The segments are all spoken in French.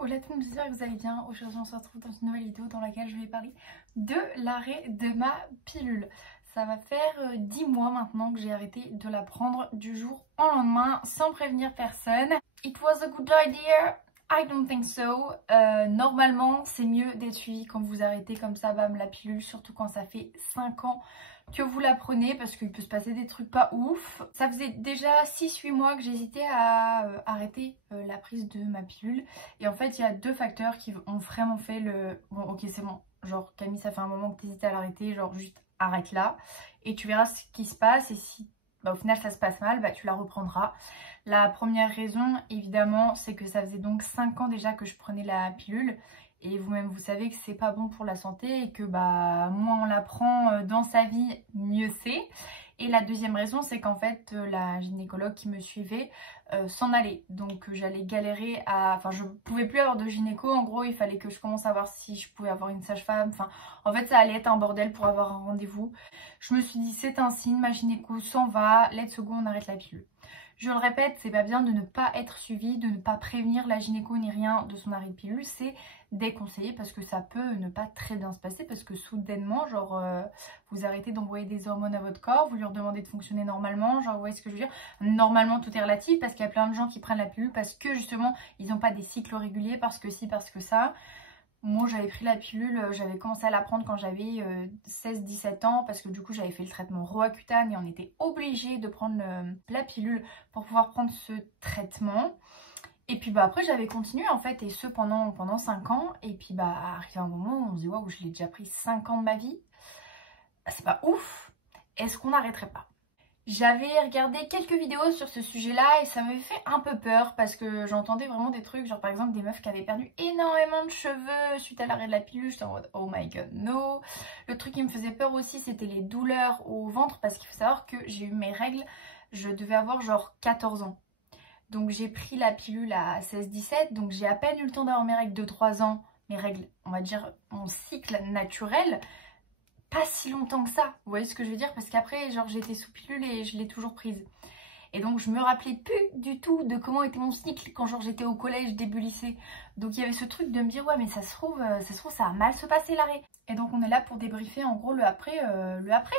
Hola tout le monde, j'espère que vous allez bien. Aujourd'hui on se retrouve dans une nouvelle vidéo dans laquelle je vais parler de l'arrêt de ma pilule. Ça va faire 10 mois maintenant que j'ai arrêté de la prendre du jour au lendemain sans prévenir personne. It was a good idea, I don't think so. Normalement c'est mieux d'être suivi quand vous arrêtez comme ça, bam, la pilule, surtout quand ça fait 5 ans que vous la prenez parce qu'il peut se passer des trucs pas ouf. Ça faisait déjà 6-8 mois que j'hésitais à arrêter la prise de ma pilule. Et en fait, il y a deux facteurs qui ont vraiment fait le... Bon, ok, c'est bon. Genre, Camille, ça fait un moment que t'hésites à l'arrêter. Genre, juste arrête là. Et tu verras ce qui se passe. Et si au final ça se passe mal, tu la reprendras. La première raison, évidemment, c'est que ça faisait donc 5 ans déjà que je prenais la pilule. Et vous-même, vous savez que c'est pas bon pour la santé et que moins on la prend dans sa vie, mieux c'est. Et la deuxième raison, c'est qu'en fait, la gynécologue qui me suivait s'en allait. Donc j'allais galérer à... Enfin, je pouvais plus avoir de gynéco. En gros, il fallait que je commence à voir si je pouvais avoir une sage-femme. Enfin, en fait, ça allait être un bordel pour avoir un rendez-vous. Je me suis dit, c'est un signe, ma gynéco s'en va. Let's go, on arrête la pilule. Je le répète, c'est pas bien de ne pas être suivi, de ne pas prévenir la gynéco ni rien de son arrêt de pilule. C'est déconseillé parce que ça peut ne pas très bien se passer parce que soudainement, genre, vous arrêtez d'envoyer des hormones à votre corps, vous lui redemandez de fonctionner normalement, genre, vous voyez ce que je veux dire? Normalement, tout est relatif parce qu'il y a plein de gens qui prennent la pilule parce que justement, ils n'ont pas des cycles réguliers, parce que si, parce que ça. Moi, j'avais pris la pilule, j'avais commencé à la prendre quand j'avais 16-17 ans parce que du coup, j'avais fait le traitement Roaccutane et on était obligé de prendre la pilule pour pouvoir prendre ce traitement. Et puis après, j'avais continué en fait, et ce pendant 5 ans. Et puis arrivé un moment où on se dit, waouh, je l'ai déjà pris 5 ans de ma vie. C'est pas ouf. Est-ce qu'on n'arrêterait pas? J'avais regardé quelques vidéos sur ce sujet-là et ça m'avait fait un peu peur parce que j'entendais vraiment des trucs, genre par exemple des meufs qui avaient perdu énormément de cheveux suite à l'arrêt de la pilule. J'étais en mode oh my god, no. Le truc qui me faisait peur aussi, c'était les douleurs au ventre parce qu'il faut savoir que j'ai eu mes règles, je devais avoir genre 14 ans. Donc j'ai pris la pilule à 16-17, donc j'ai à peine eu le temps d'avoir mes règles de 3 ans, mes règles, on va dire mon cycle naturel. Pas si longtemps que ça, vous voyez ce que je veux dire? Parce qu'après, genre, j'étais sous pilule et je l'ai toujours prise. Et donc, je me rappelais plus du tout de comment était mon cycle quand genre j'étais au collège, début lycée. Donc, il y avait ce truc de me dire, ouais, mais ça se trouve, ça va mal se passer l'arrêt. Et donc, on est là pour débriefer en gros le après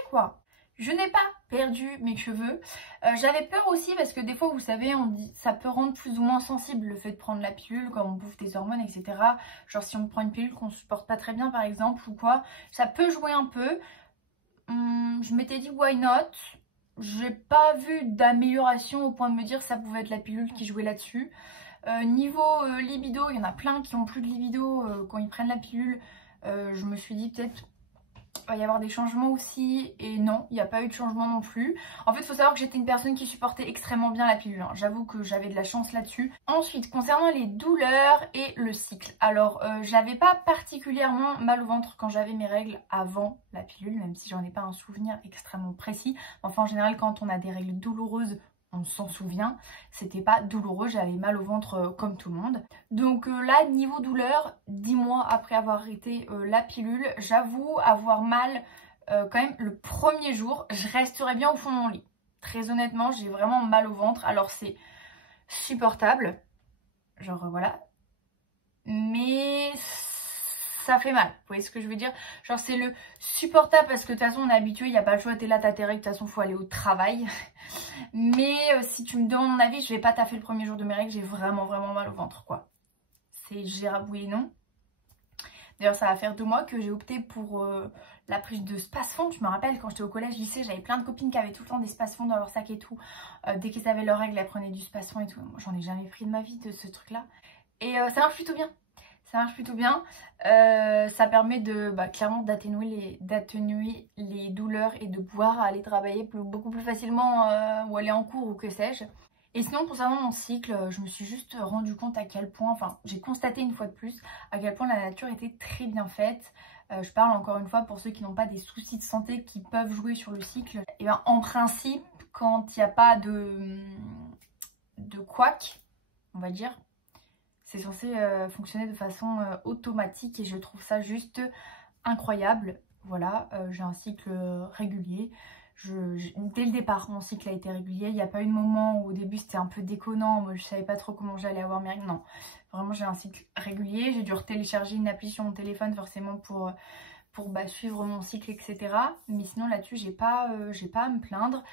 quoi. Je n'ai pas perdu mes cheveux. J'avais peur aussi parce que des fois, vous savez, on dit ça peut rendre plus ou moins sensible le fait de prendre la pilule quand on bouffe des hormones, etc. Genre si on prend une pilule qu'on ne supporte pas très bien par exemple ou quoi, ça peut jouer un peu. Je m'étais dit why not. J'ai pas vu d'amélioration au point de me dire ça pouvait être la pilule qui jouait là-dessus. Niveau libido, il y en a plein qui ont plus de libido quand ils prennent la pilule. Je me suis dit peut-être il va y avoir des changements aussi, et non, il n'y a pas eu de changement non plus. En fait, il faut savoir que j'étais une personne qui supportait extrêmement bien la pilule, hein. J'avoue que j'avais de la chance là-dessus. Ensuite, concernant les douleurs et le cycle, alors j'avais pas particulièrement mal au ventre quand j'avais mes règles avant la pilule, même si j'en ai pas un souvenir extrêmement précis. Enfin, en général, quand on a des règles douloureuses, on s'en souvient, c'était pas douloureux, j'avais mal au ventre comme tout le monde. Donc là, niveau douleur, 10 mois après avoir arrêté la pilule, j'avoue avoir mal quand même le premier jour. Je resterai bien au fond de mon lit. Très honnêtement, j'ai vraiment mal au ventre. Alors c'est supportable, genre voilà, mais ça fait mal, vous voyez ce que je veux dire? Genre c'est le supportable parce que de toute façon on est habitué, il n'y a pas le choix, t'es là, t'as tes règles, de toute façon faut aller au travail. Mais si tu me demandes mon avis, je vais pas taffer le premier jour de mes règles, j'ai vraiment mal au ventre quoi. C'est gérable oui et non. D'ailleurs ça va faire 2 mois que j'ai opté pour la prise de Spasfon. Je me rappelle quand j'étais au collège, lycée, j'avais plein de copines qui avaient tout le temps des Spasfon dans leur sac et tout. Dès qu'elles avaient leurs règles, elles prenaient du Spasfon et tout. Moi j'en ai jamais pris de ma vie de ce truc là. Et ça marche plutôt bien. Ça marche plutôt bien. Ça permet de clairement d'atténuer les douleurs et de pouvoir aller travailler beaucoup plus facilement ou aller en cours ou que sais-je. Et sinon, concernant mon cycle, je me suis juste rendu compte à quel point, enfin j'ai constaté une fois de plus à quel point la nature était très bien faite. Je parle encore une fois pour ceux qui n'ont pas des soucis de santé qui peuvent jouer sur le cycle. Et bien en principe, quand il n'y a pas de couac, on va dire, c'est censé fonctionner de façon automatique et je trouve ça juste incroyable. Voilà, j'ai un cycle régulier. Dès le départ, mon cycle a été régulier. Il n'y a pas eu de moment où au début c'était un peu déconnant. Moi, je savais pas trop comment j'allais avoir mes règles. Non, Vraiment j'ai un cycle régulier, j'ai dû télécharger une appli sur mon téléphone forcément pour suivre mon cycle, etc. Mais sinon là-dessus j'ai pas à me plaindre.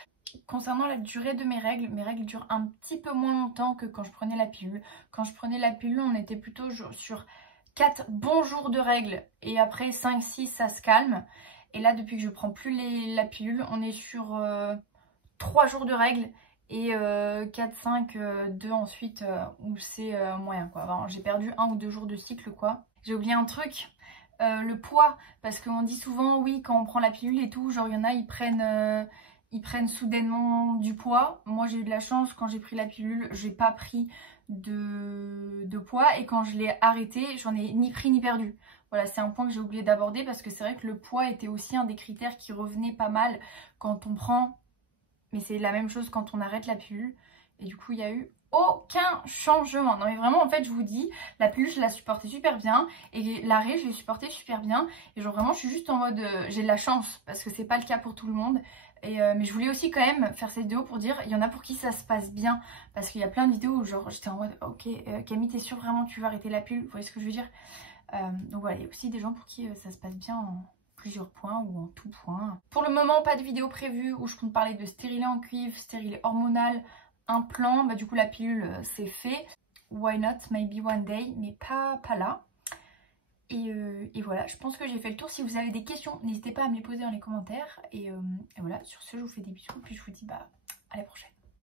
Concernant la durée de mes règles durent un petit peu moins longtemps que quand je prenais la pilule. Quand je prenais la pilule, on était plutôt sur 4 bons jours de règles et après 5-6 ça se calme. Et là depuis que je prends plus la pilule, on est sur 3 jours de règles et 4-5, 2 ensuite où c'est moyen quoi. J'ai perdu 1 ou 2 jours de cycle quoi. J'ai oublié un truc, le poids, parce qu'on dit souvent oui quand on prend la pilule et tout, genre il y en a ils prennent soudainement du poids. Moi j'ai eu de la chance, quand j'ai pris la pilule, j'ai pas pris de poids et quand je l'ai arrêté, j'en ai ni pris ni perdu. Voilà, c'est un point que j'ai oublié d'aborder parce que c'est vrai que le poids était aussi un des critères qui revenait pas mal quand on prend, mais c'est la même chose quand on arrête la pilule. Et du coup il y a eu aucun changement. Non mais vraiment en fait je vous dis, la pilule je la supportais super bien et l'arrêt je l'ai supporté super bien. Et genre vraiment je suis juste en mode j'ai de la chance parce que c'est pas le cas pour tout le monde. Mais je voulais aussi quand même faire cette vidéo pour dire il y en a pour qui ça se passe bien. Parce qu'il y a plein de vidéos où genre j'étais en mode ok Camille t'es sûre vraiment tu vas arrêter la pilule, vous voyez ce que je veux dire. Donc voilà, il y a aussi des gens pour qui ça se passe bien en plusieurs points ou en tout point. Pour le moment pas de vidéo prévue où je compte parler de stérilet en cuivre, stérilet hormonal, implant, bah du coup la pilule c'est fait. Why not, maybe one day, mais pas là. Et voilà, je pense que j'ai fait le tour. Si vous avez des questions, n'hésitez pas à me les poser dans les commentaires. Et voilà, sur ce, je vous fais des bisous. Puis je vous dis bah à la prochaine.